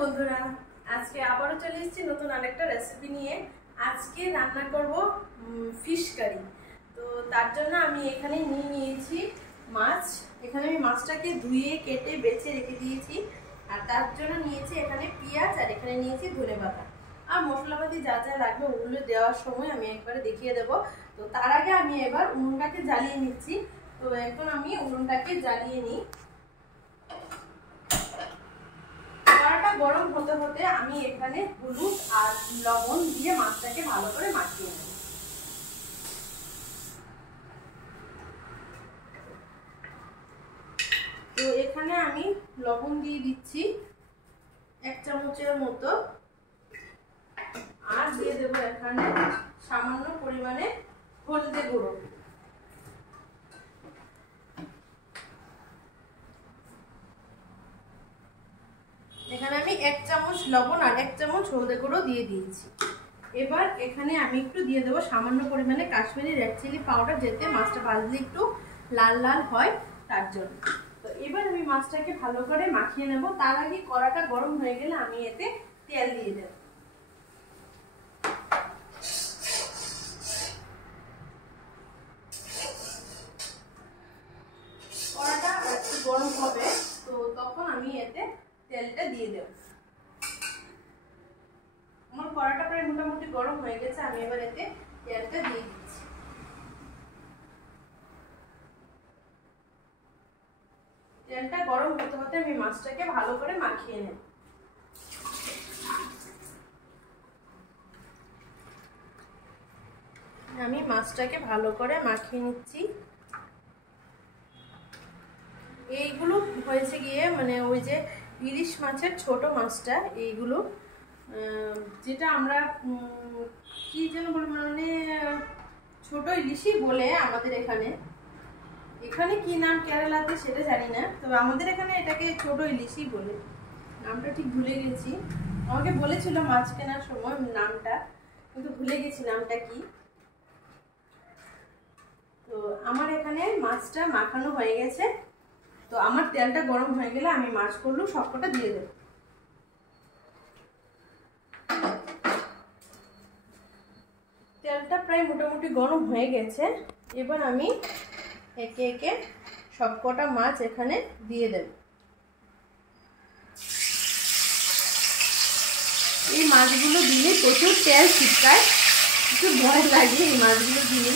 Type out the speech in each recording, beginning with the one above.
বন্ধুরা, আজকে আবারও চলে এসেছি নতুন আরেকটা রেসিপি নিয়ে। আজকে রান্না করব ফিশ কারি। তো তার জন্য আমি এখানে নিয়েছি মাছ। এখানে আমি মাছটাকে ধুয়ে কেটে বেছে রেখে দিয়েছি। আর তার জন্য নিয়েছি এখানে পেঁয়াজ, আর এখানে নিয়েছি ধনেপাতা। আর মশলাপাতি যা যা লাগবে ওগুলো দেওয়ার সময় আমি একবারে দেখিয়ে দেব। তো তার আগে আমি এবার উনুনটাকে জ্বালিয়ে নিচ্ছি। তো এখন আমি উনুনটাকে জ্বালিয়ে নিই। কড়াটা গরম হতে হতে আমি এখানে হলুদ আর লবণ দিয়ে মাছটাকে ভালো করে মাখিয়ে নেব। তো এখানে আমি লবণ দিয়ে দিচ্ছি 1 চামচের মতো, আর দিয়ে দেব এখানে সামান্য পরিমাণে হলদে গুঁড়ো। এখানে আমি 1 চামচ লবণ আর 1 চামচ হলদে গুঁড়ো দিয়ে দিয়েছি। এবার এখানে আমি একটু দিয়ে দেবো সামান্য পরিমাণে কাশ্মীরি রেড চিলি পাউডার, যাতে মাছটা ভাজলে একটু লাল লাল হয় তার জন্য। তো এবার আমি মাছটাকে ভালো করে মাখিয়ে নেব। তার আগে কড়াটা গরম হয়ে গেলে আমি এতে তেল দিয়ে দেব। কড়াটা একটু গরম হবে, তো তখন আমি এতে তেলটা দিয়ে দেব। আমার কড়াটা প্রায় মোটামুটি গরম হয়ে গেছে, আমি এবার এতে তেলটা দিয়ে দিচ্ছি। তেলটা গরম হতে হতে আমি মাছটাকে ভালো করে মাখিয়ে নেব। আমি মাছটাকে ভালো করে মাখিয়ে নিচ্ছি। এইগুলো হয়েছে গিয়ে মানে ওই যে ইলিশ মাছের ছোট মাছটা, এইগুলো যেটা আমরা কি যেন বলি, মানে ছোট ইলিশই বলে আমাদের এখানে। এখানে কি নাম কেরালাতে সেটা জানি না, তবে আমাদের এখানে এটাকে ছোট ইলিশই বলে। নামটা ঠিক ভুলে গেছি, আমাকে বলেছিল মাছ কেনার সময় নামটা, কিন্তু ভুলে গেছি নামটা কি। তো আমার এখানে মাছটা মাখানো হয়ে গেছে। তো আমার তেলটা গরম হয়ে গেলে আমি মাছগুলো সবকটা দিয়ে দেব। তেলটা প্রায় মোটামুটি গরম হয়ে গেছে। এবার আমি একে একে সবকটা মাছ এখানে দিয়ে দেব। এই মাছগুলো দিলে প্রচুর তেল ছিটকায়, একটু ভয় লাগে এই মাছগুলো দিলে।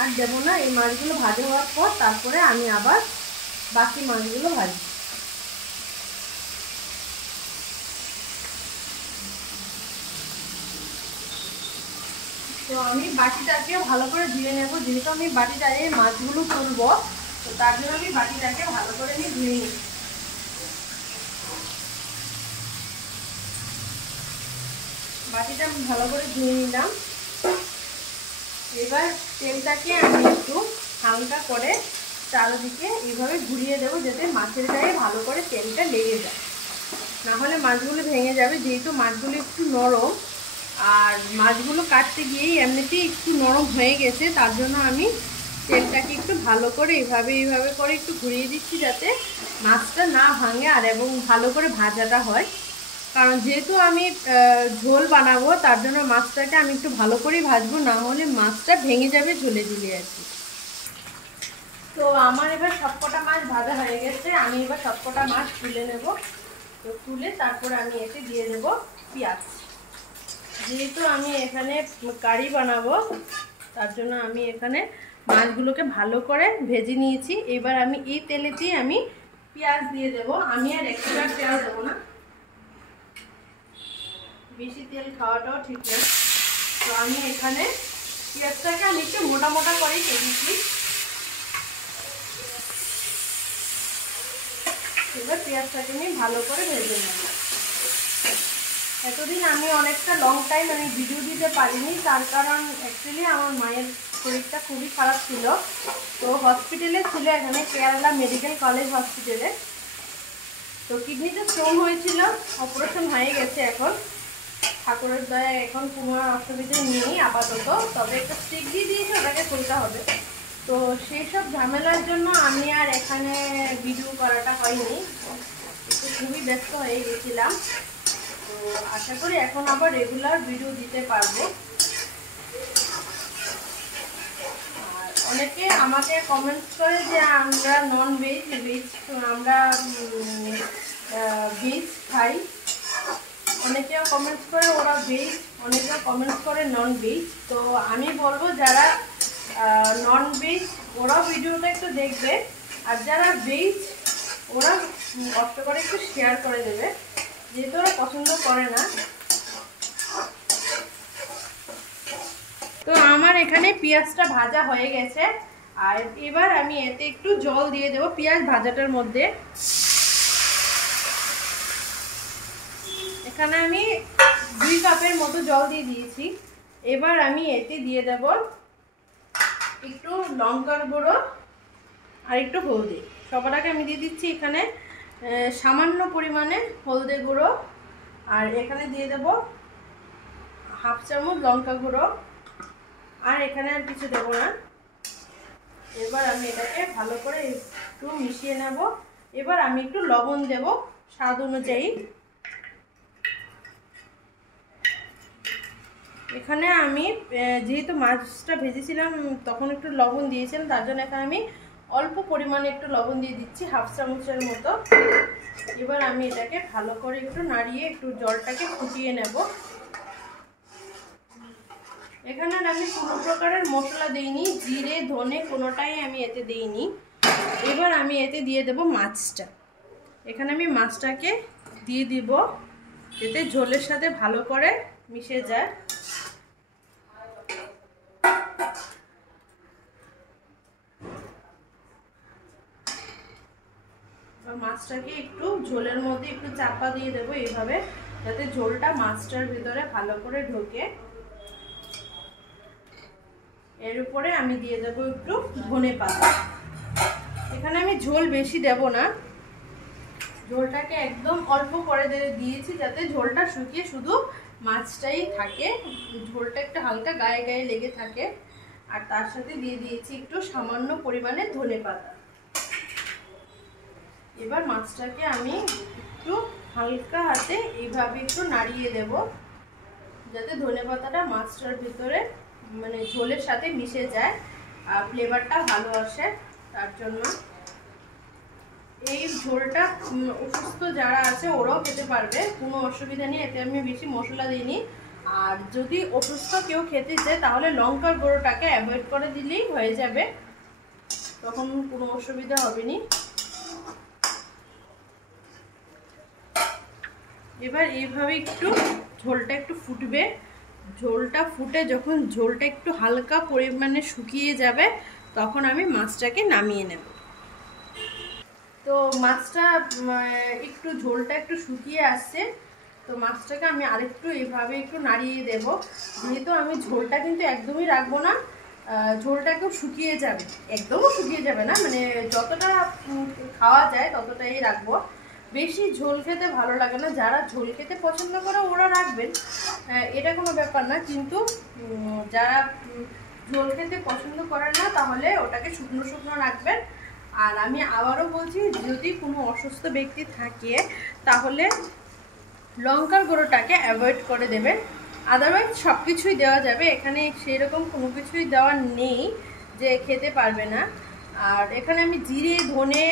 আর দেবো না, এই মাছগুলো ভাজা হওয়ার পর তারপরে আমি আবার বাকি মাছগুলো ভাজি। তো আমি বাটিটাকে ভালো করে ধুয়ে নেব, যেহেতু আমি বাটিটায় মাছগুলো তুলবো, তো তার জন্য আমি বাটিটাকে ভালো করে নিয়ে ধুয়ে নিই। বাটিটা আমি ভালো করে ধুয়ে নিলাম। এবার তেলটাকে আমি একটু হালকা করে চারিদিকে এইভাবে ঘুরিয়ে দেবো, যাতে মাছের গায়ে ভালো করে তেলটা লেগে যায়, না হলে মাছগুলো ভেঙে যাবে। যেহেতু মাছগুলো একটু নরম, আর মাছগুলো কাটতে গিয়েই এমনিতেই একটু নরম হয়ে গেছে, তার জন্য আমি তেলটাকে একটু ভালো করে এইভাবে করে একটু ঘুরিয়ে দিচ্ছি, যাতে মাছটা না ভাঙে আর এবং ভালো করে ভাজাটা হয়। কারণ যেহেতু আমি ঝোল বানাবো, তার জন্য মাছটাকে আমি একটু ভালো করেই ভাজবো, না হলে মাছটা ভেঙে যাবে ঝোলে দিলে আর কি। তো আমার এবার সবকটা মাছ ভাজা হয়ে গেছে, আমি এবার সবকটা মাছ তুলে নেব। তো তুলে তারপরে আমি এতে দিয়ে দেব পেঁয়াজ। যেহেতু আমি এখানে কারি বানাবো, তার জন্য আমি এখানে মাছগুলোকে ভালো করে ভেজে নিয়েছি। এবার আমি এই তেলেতেই আমি পেঁয়াজ দিয়ে দেব। আমি আর এক্সট্রা পেঁয়াজ দেবো না, বেশি তেল খাওয়াটাও ঠিক না। তো আমি এখানে পেঁয়াজটাকে আমি একটু মোটা মোটা করেই কেটেছি। এবার পেঁয়াজটাকে আমি ভালো করে ভেজে নেব। এতদিন আমি অনেকটা লং টাইম আমি ভিডিও দিতে পারিনি, তার কারণ অ্যাকচুয়ালি আমার মায়ের শরীরটা খুবই খারাপ ছিল। তো হসপিটালে ছিল, এখানে কেরালা মেডিকেল কলেজ হসপিটালে। তো কিডনিতে স্টোন হয়েছিল, অপারেশন হয়ে গেছে এখন। ঠাকুরের দয়ায় এখন কোনো অসুবিধা নেই আপাতত, তবে একটা স্টিক দিয়ে দিয়েছে, ওটাকে খুলতে হবে। তো সেই সব ঝামেলার জন্য আমি আর এখানে ভিডিও করাটা হয়নি, একটু খুবই ব্যস্ত হয়ে গেছিলাম। তো আশা করি এখন আবার রেগুলার ভিডিও দিতে পারবো। আর অনেকে আমাকে কমেন্টস করে যে আমরা নন ভেজ, আমরা ভেজ খাই। অনেকেও কমেন্টস করে ওরা ভেজ, অনেকেও কমেন্টস করে নন ভেজ। তো আমি বলবো যারা নন ভেজ ওরাও ভিডিওটা একটু দেখবে, আর যারা ভেজ ওরা কষ্ট করে একটু শেয়ার করে দেবে, যেহেতু ওরা পছন্দ করে না। তো আমার এখানে পেঁয়াজটা ভাজা হয়ে গেছে, আর এবার আমি এতে একটু জল দিয়ে দেবো পেঁয়াজ ভাজাটার মধ্যে। এখানে আমি 2 কাপের মতো জল দিয়ে দিয়েছি। এবার আমি এতে দিয়ে দেব একটু লঙ্কার গুঁড়ো আর একটু হলদি। সবার আগে আমি দিয়ে দিচ্ছি এখানে সামান্য পরিমাণে হলদি গুঁড়ো, আর এখানে দিয়ে দেব 1/2 চামচ লঙ্কা গুঁড়ো, আর এখানে আর কিছু দেবো না। এবার আমি এটাকে ভালো করে একটু মিশিয়ে নেব। এবার আমি একটু লবণ দেব স্বাদ অনুযায়ী। এখানে আমি যেহেতু মাছটা ভেজেছিলাম তখন একটু লবণ দিয়েছিলাম, তার জন্য এখানে আমি অল্প পরিমাণে একটু লবণ দিয়ে দিচ্ছি, 1/2 চামচের মতো। এবার আমি এটাকে ভালো করে একটু নাড়িয়ে একটু জলটাকে ফুটিয়ে নেব। এখানে আমি কোনো প্রকারের মশলা দিইনি, জিরে ধনে কোনোটাই আমি এতে দিইনি। এবার আমি এতে দিয়ে দেব মাছটা। এখানে আমি মাছটাকে দিয়ে দিব যাতে ঝোলের সাথে ভালো করে মিশে যায়। মাছটাকে একটু ঝোলের মধ্যে একটু চাপা দিয়ে দেবো এইভাবে, যাতে ঝোলটা মাছটার ভিতরে ভালো করে ঢোকে। এর উপরে আমি দিয়ে দেবো একটু ধনে পাতা। এখানে আমি ঝোল বেশি দেব না, ঝোলটাকে একদম অল্প করে দিয়েছি যাতে ঝোলটা শুকিয়ে শুধু মাছটাই থাকে, ঝোলটা একটু হালকা গায়ে গায়ে লেগে থাকে। আর তার সাথে দিয়ে দিয়েছি একটু সামান্য পরিমাণে ধনে পাতা। এবার মাছটাকে আমি একটু হালকা হাতে এইভাবে একটু নাড়িয়ে দেব, যাতে ধনেপাতাটা মাছটার ভিতরে মানে ঝোলের সাথে মিশে যায় আর ফ্লেভারটা ভালো আসে। তার জন্য এই ঝোলটা অসুস্থ যারা আছে ওরাও খেতে পারবে, কোনো অসুবিধা নেই। এতে আমি বেশি মশলা দিইনি। আর যদি অসুস্থ কেউ খেতে চায় তাহলে লঙ্কার গুঁড়োটাকে অ্যাভয়েড করে দিলেই হয়ে যাবে, তখন কোনো অসুবিধা হবে না। এবার এইভাবে একটু ঝোলটা একটু ফুটবে, ঝোলটা ফুটে যখন ঝোলটা একটু হালকা পরিমাণে শুকিয়ে যাবে তখন আমি মাছটাকে নামিয়ে নেব। তো মাছটা একটু ঝোলটা একটু শুকিয়ে আসছে, তো মাছটাকে আমি আরেকটু এইভাবে একটু নাড়িয়ে দেব। যেহেতু আমি ঝোলটা কিন্তু একদমই রাখবো না, ঝোলটা একটু শুকিয়ে যাবে, একদমও শুকিয়ে যাবে না, মানে যতটা খাওয়া যায় ততটাই রাখবো। বেশি ঝোল খেতে ভালো লাগে না, যারা ঝোল খেতে পছন্দ করে ওরা রাখবেন, এটা কোনো ব্যাপার না। কিন্তু যারা ঝোল খেতে পছন্দ করেন না তাহলে ওটাকে শুকনো শুকনো রাখবেন। আর আমি আবারও বলছি, যদি কোনো অসুস্থ ব্যক্তি থাকে তাহলে লঙ্কার গুঁড়োটাকে অ্যাভয়েড করে দেবেন, আদারওয়াইজ সব কিছুই দেওয়া যাবে। এখানে সেরকম কোনো কিছুই দেওয়া নেই যে খেতে পারবে না। আর এখানে আমি জিরে ধনে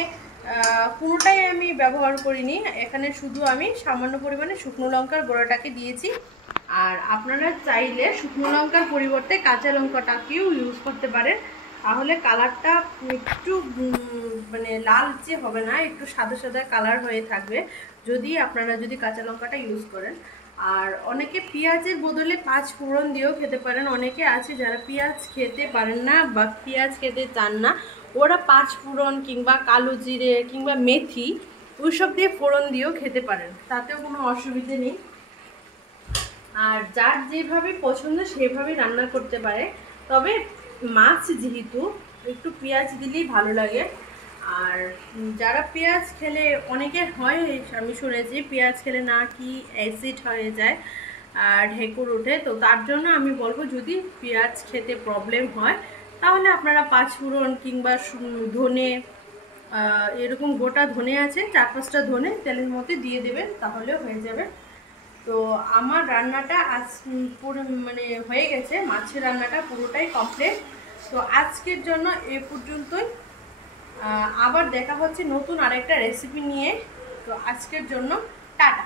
কোনোটাই আমি ব্যবহার করিনি, এখানে শুধু আমি সামান্য পরিমাণে শুকনো লঙ্কার গুঁড়োটাকে দিয়েছি। আর আপনারা চাইলে শুকনো লঙ্কার পরিবর্তে কাঁচা লঙ্কাটাকেও ইউজ করতে পারেন, তাহলে কালারটা একটু মানে লালচে হবে না, একটু সাদা সাদা কালার হয়ে থাকবে যদি আপনারা কাঁচা লঙ্কাটা ইউজ করেন। আর অনেকে পেঁয়াজের বদলে 5 ফোড়ন দিয়েও খেতে পারেন। অনেকে আছে যারা পেঁয়াজ খেতে পারেন না বা পেঁয়াজ খেতে চান না, ওরা 5 ফোড়ন কিংবা কালো জিরে কিংবা মেথি ওইসব দিয়ে ফোড়ন দিয়েও খেতে পারেন, তাতেও কোনো অসুবিধে নেই। আর যার যেভাবে পছন্দ সেভাবেই রান্না করতে পারে, তবে মাছ যেহেতু একটু পেঁয়াজ দিলেই ভালো লাগে। আর যারা পেঁয়াজ খেলে অনেকের হয়, আমি শুনেছি পেঁয়াজ খেলে নাকি অ্যাসিড হয়ে যায় আর ঢেকুর ওঠে, তো তার জন্য আমি বলবো যদি পেঁয়াজ খেতে প্রবলেম হয় তাহলে আপনারা 5 ফোড়ন কিংবা ধনে, এরকম গোটা ধনে আছে 4-5টা ধনে তেলের মধ্যে দিয়ে দেবেন, তাহলে হয়ে যাবে। তো আমার রান্নাটা আজ পুরো মানে হয়ে গেছে, মাছের রান্নাটা পুরোটাই কমপ্লিট। তো আজকের জন্য এ পর্যন্তই, আবার দেখা হচ্ছে নতুন আরেকটা রেসিপি নিয়ে। তো আজকের জন্য টাটা।